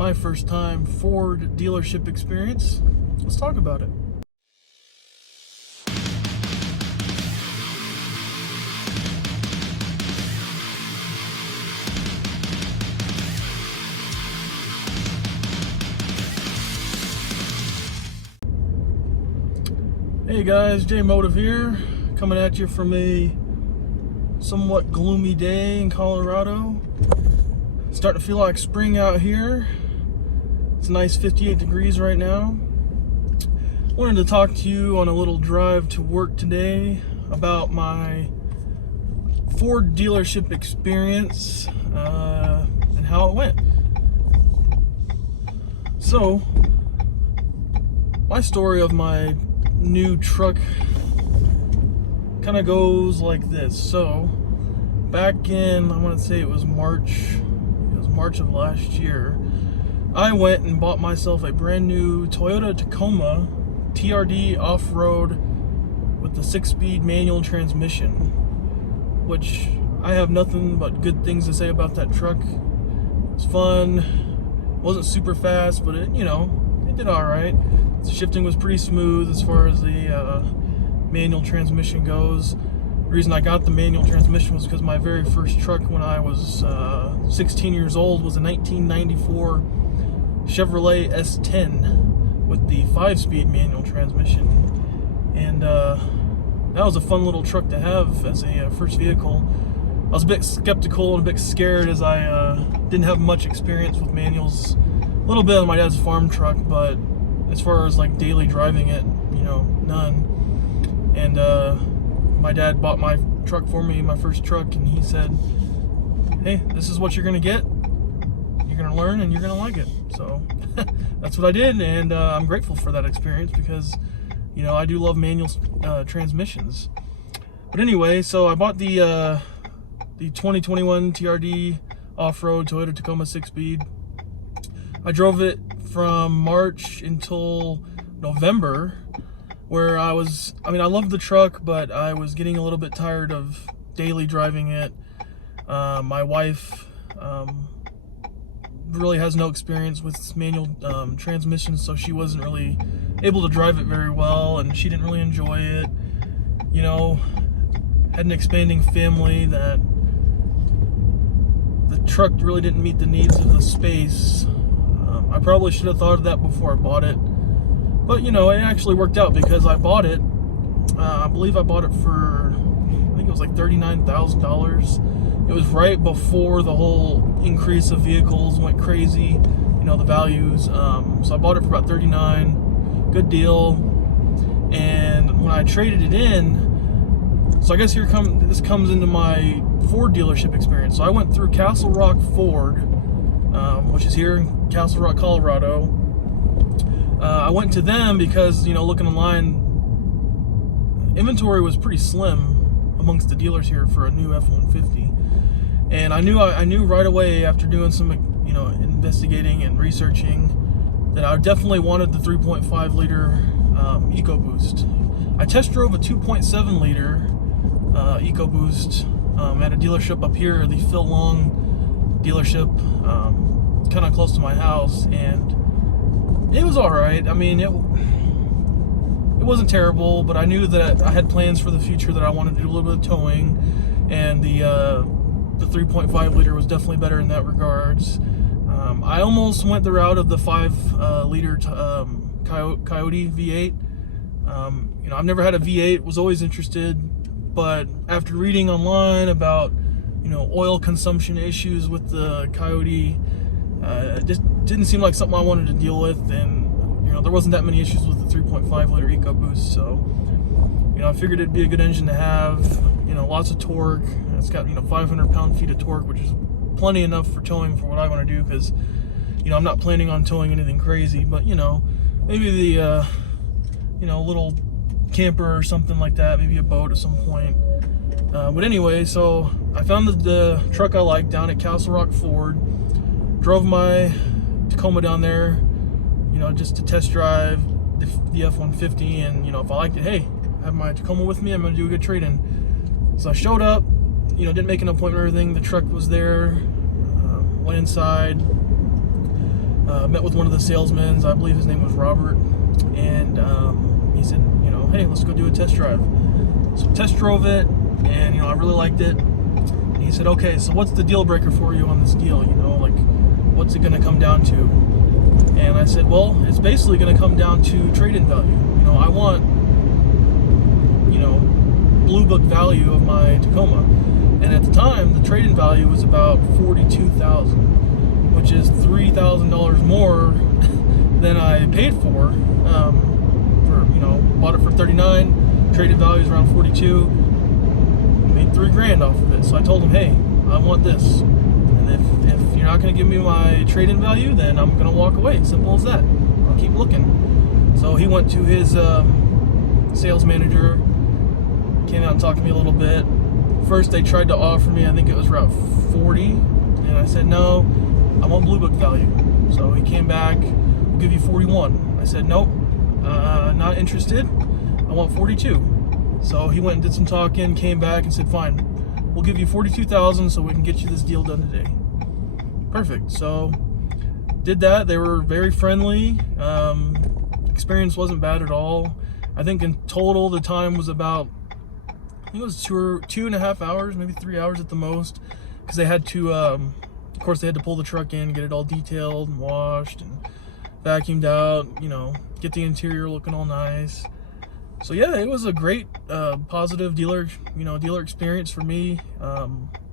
my first time Ford dealership experience. Let's talk about it. Hey guys, JayMotive here, coming at you from a somewhat gloomy day in Colorado. It's starting to feel like spring out here. It's a nice 58 degrees right now. Wanted to talk to you on a little drive to work today about my Ford dealership experience and how it went. So, my story of my new truck kind of goes like this. So back in, I want to say it was March of last year, I went and bought myself a brand new Toyota Tacoma TRD off-road with the 6-speed manual transmission, which I have nothing but good things to say about that truck. It's fun, wasn't super fast, but it did all right. The shifting was pretty smooth as far as the manual transmission goes. The reason I got the manual transmission was because my very first truck when I was 16 years old was a 1994 Chevrolet S10 with the 5-speed manual transmission. And that was a fun little truck to have as a first vehicle. I was a bit skeptical and a bit scared as I didn't have much experience with manuals. A little bit on my dad's farm truck, but as far as like daily driving it, none. And my dad bought my truck for me, my first truck, and he said, hey, this is what you're gonna get. You're gonna learn and you're gonna like it. So that's what I did, and I'm grateful for that experience because I do love manual transmissions. But anyway, so I bought the 2021 TRD off-road Toyota Tacoma 6-speed. I drove it from March until November, where I loved the truck, but I was getting a little bit tired of daily driving it. My wife really has no experience with manual transmissions, so she wasn't really able to drive it very well, and she didn't really enjoy it. Had an expanding family that the truck really didn't meet the needs of the space. I probably should have thought of that before I bought it, but it actually worked out because I bought it. I believe I bought it for, I think it was like $39,000. It was right before the whole increase of vehicles went crazy, the values. So I bought it for about $39,000, good deal. And when I traded it in, so I guess this comes into my Ford dealership experience. So I went through Castle Rock Ford, which is here in Castle Rock, Colorado. I went to them because, looking online, inventory was pretty slim amongst the dealers here for a new F-150. And I knew right away after doing some, investigating and researching that I definitely wanted the 3.5 liter EcoBoost. I test drove a 2.7 liter EcoBoost at a dealership up here, the Phil Long dealership, kind of close to my house, and it was all right. I mean, it wasn't terrible, but I knew that I had plans for the future that I wanted to do a little bit of towing, and the 3.5 liter was definitely better in that regards. I almost went the route of the 5 liter Coyote V8. I've never had a V8, was always interested, but after reading online about oil consumption issues with the Coyote, it just didn't seem like something I wanted to deal with, and there wasn't that many issues with the 3.5 liter EcoBoost, so I figured it'd be a good engine to have. Lots of torque. It's got 500 pound-feet of torque, which is plenty enough for towing for what I want to do, because I'm not planning on towing anything crazy, but maybe the little camper or something like that, maybe a boat at some point. But anyway, so I found the truck I liked down at Castle Rock Ford, drove my Tacoma down there, just to test drive the F-150, and if I liked it, hey, I have my Tacoma with me, I'm gonna do a good trade-in. So I showed up, didn't make an appointment or anything. The truck was there, went inside, Met with one of the salesmen, I believe his name was Robert, and he said, you know, hey, let's go do a test drive. So test drove it, and you know, I really liked it. And he said, okay, so what's the deal breaker for you on this deal? You know, like, what's it going to come down to? And I said, well, it's basically going to come down to trade-in value. You know, I want, you know, blue book value of my Tacoma. And at the time, the trade-in value was about $42,000, which is $3,000 more than I paid for. You know, bought it for $39,000, trade-in value is around $42,000, made $3,000 off of it. So I told him, hey, I want this. And if you're not going to give me my trade-in value, then I'm going to walk away. Simple as that. I'll keep looking. So he went to his sales manager, came out and talked to me a little bit. First, they tried to offer me, I think it was around 40, and I said, no, I want blue book value. So he came back, we'll give you 41. I said, nope, not interested. I want 42. So he went and did some talking, came back and said, fine, we'll give you 42,000 so we can get you this deal done today. Perfect. So did that. They were very friendly. Experience wasn't bad at all. I think in total the time was about, I think it was 2.5 hours, maybe 3 hours at the most, because they had to, of course, they had to pull the truck in, get it all detailed and washed and vacuumed out, you know, get the interior looking all nice. So yeah, it was a great, positive dealer experience for me.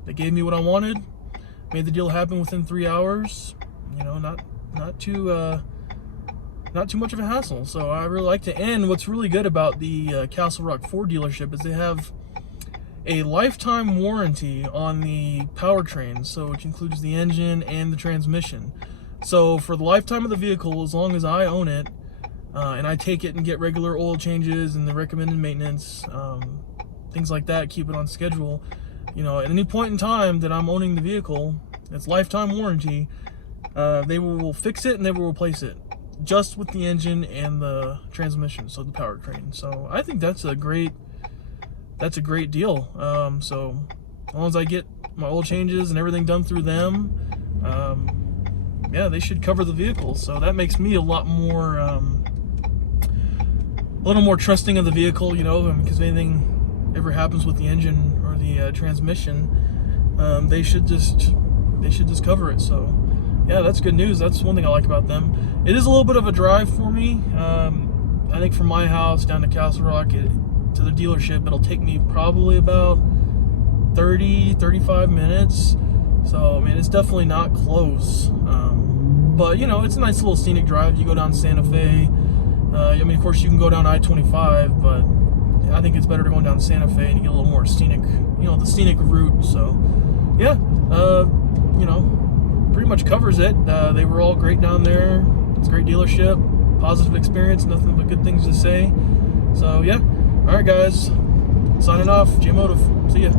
They gave me what I wanted, made the deal happen within 3 hours. You know, not too much of a hassle. So I really liked it. And what's really good about the Castle Rock Ford dealership is they have a lifetime warranty on the powertrain, so which includes the engine and the transmission. So for the lifetime of the vehicle, as long as I own it, and I take it and get regular oil changes and the recommended maintenance, things like that, keep it on schedule, you know, at any point in time that I'm owning the vehicle, it's lifetime warranty, they will fix it and they will replace it, just with the engine and the transmission, so the powertrain. So I think that's a great deal. So as long as I get my oil changes and everything done through them, yeah, they should cover the vehicle. So that makes me a little more trusting of the vehicle, you know, because if anything ever happens with the engine or the transmission, they should just cover it. So yeah, that's good news. That's one thing I like about them. It is a little bit of a drive for me. I think from my house down to Castle Rock to the dealership, it'll take me probably about 35 minutes. So I mean, it's definitely not close. But you know, it's a nice little scenic drive. You go down Santa Fe. I mean, of course, you can go down I-25, but I think it's better to go down Santa Fe and you get a little more scenic, you know, the scenic route. So yeah, you know, pretty much covers it. They were all great down there. It's a great dealership, positive experience, nothing but good things to say. So yeah, all right guys, signing off, JayMotive, see ya.